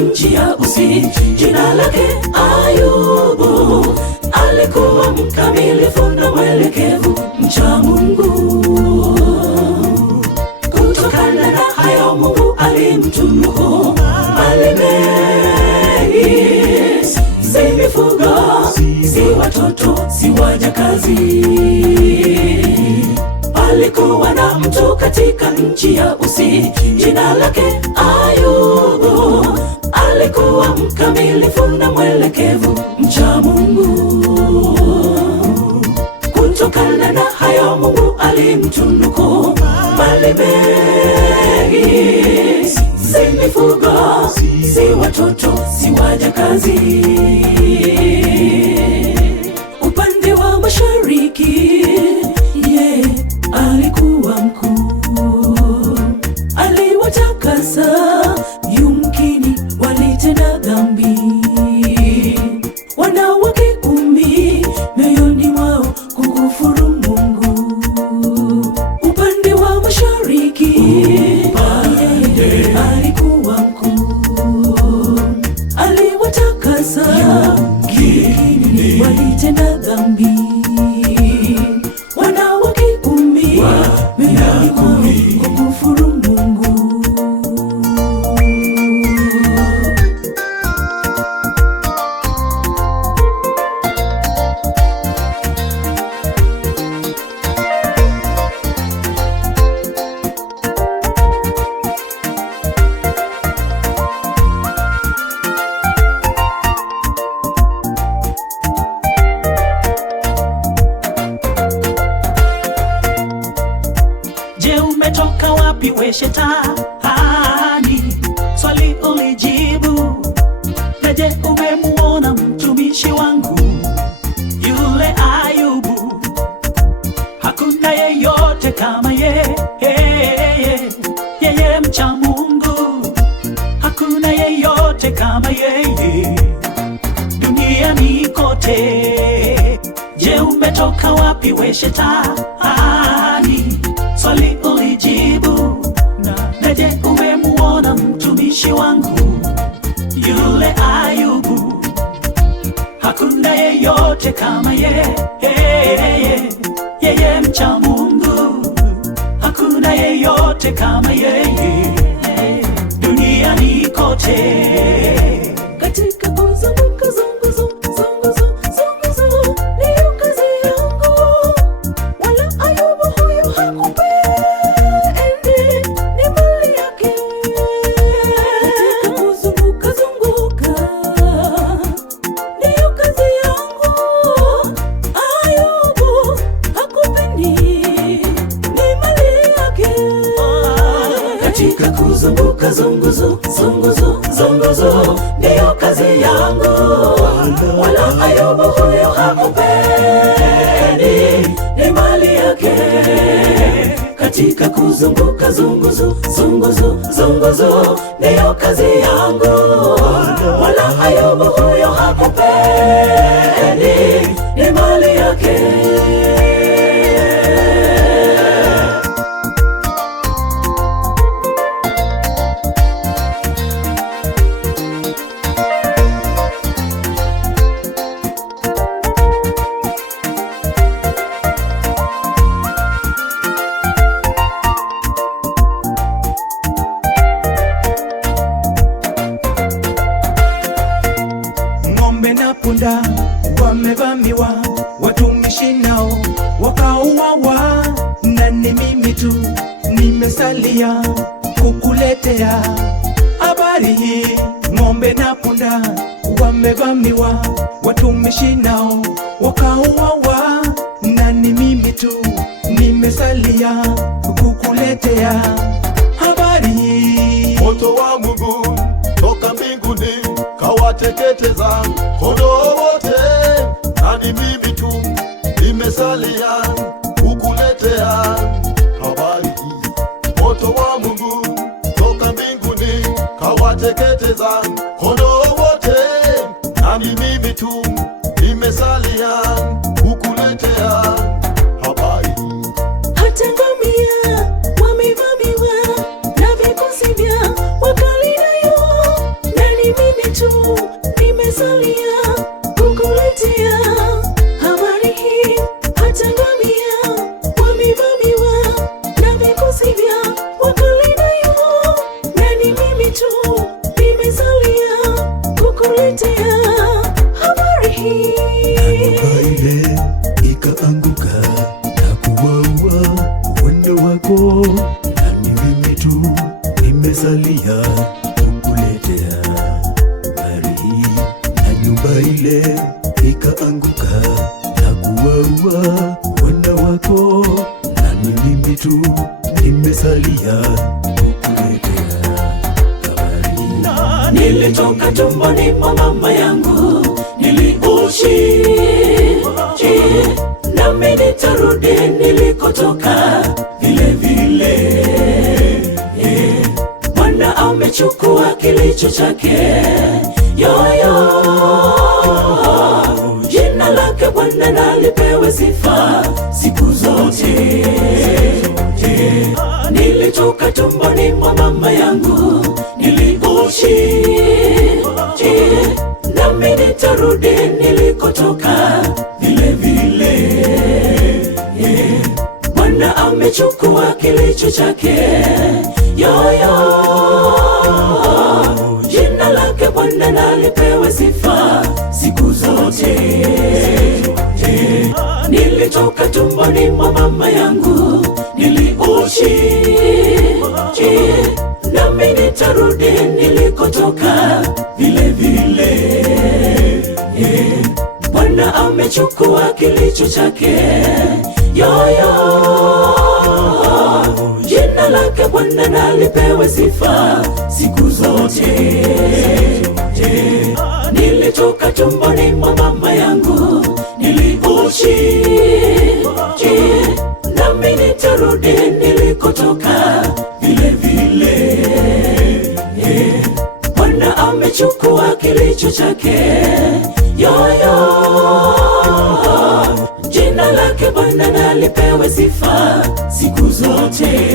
nchi ya Usi. Jina lake Ayubu, alikuwa mkamilifu na mwelekevu, mcha Mungu. Kutokana na hayo Mungu alimtunuku mali mengi, si mifugo, si watoto, si wajakazi. Alikuwa na mtu katika nchi ya Usi, jina lake Ayubu, alikuwa mkamilifu na mwelekevu, mcha Mungu. Kutokana na hayo Mungu alimtunuku mali mengi, si mifugo, si watoto, si wajakazi. Upande wa mashariki alikuwa mkuu, aliwatakasa, yumkini walitenda dhambi. Wanawake 10 mioyoni mwao kukufuru Mungu. Upande wa mashariki alikuwa mkuu, aliwatakasa, yumkini walitenda dhambi. Umetoka wapi we Shetani? Swali ulijibu. Na je, umemuona mtumishi wangu yule Ayubu? Hakuna yeyote kama yeye mcha Mungu. Hakuna yeyote kama yeye duniani kote. Je, umetoka wapi we Shetani? Swali ulijibu. Na je, umemuona mtumishi wangu yule Ayubu? Hakuna yeyote kama yeye mcha Mungu. Hakuna yeyote kama yeye duniani kote. Katika kuzunguka zunguzo ndiyo kazi yangu, wala Ayubu huyu hakupendi, ni mali yake. Katika kuzunguka ndiyo kazi yangu, Ayubu hakupendi, ni mali yake. Katika kuzunguka zunguzo ndiyo kazi yangu, wala Ayubu huyo hakupendi, ni mali yake. Katika kuzunguka zunguzo ndiyo kazi yangu, wala Ayubu huyo hakupendi, ni mali yake. Punda wamevamiwa, watumishi nao wakauawa, na ni mimi tu nimesalia kukuletea habari hii. Ng'ombe na punda wamevamiwa, watumishi nao wakauawa, na ni mimi tu nimesalia kukuletea habari hii. Moto wa Mungu toka mbinguni kawateketeza kondoo wote, na ni mimi tu nimesalia kukuletea habari hii. Moto wa Mungu toka mbinguni kawateketeza kondoo wote, na ni mimi tu nimesalia kukuletea habari hii. Hata ngamia wamevamiwa na vikosi vya Wakaldayo, na ni nyumba ile ikaanguka na kuwaua wendo wako, na ni mimi tu nimesalia kukuletea habari hii. Na nyumba ile ikaanguka na kuwaua wendo wako, na ni mimi tu nimesalia kukuletea habari hii. Nilitoka tumboni mwa mama yangu, niliushi nami nitarudi nilikotoka vile vile. Bwana amechukua kilicho chake, yoyo jina lake Bwana na lipewe sifa siku zote. Nilitoka tumboni mwa mama yangu, niliushi nami nitarudi nilikotoka vile vile. Bwana amechukua kilicho chake, yoyo jina lake Bwana na lipewe sifa siku zote. Nilitoka tumboni mwa mama yangu, niliushi nami nitarudi nilikotoka vile vile. Bwana amechukua kilicho chake, yoyo jina lake Bwana na lipewe sifa siku zote. Nilitoka tumboni mwa mama yangu, niliushi nami nitarudi nilikotoka vile vile. Bwana amechukua kilicho chake, yoyo jina lake Bwana na lipewe sifa siku zote.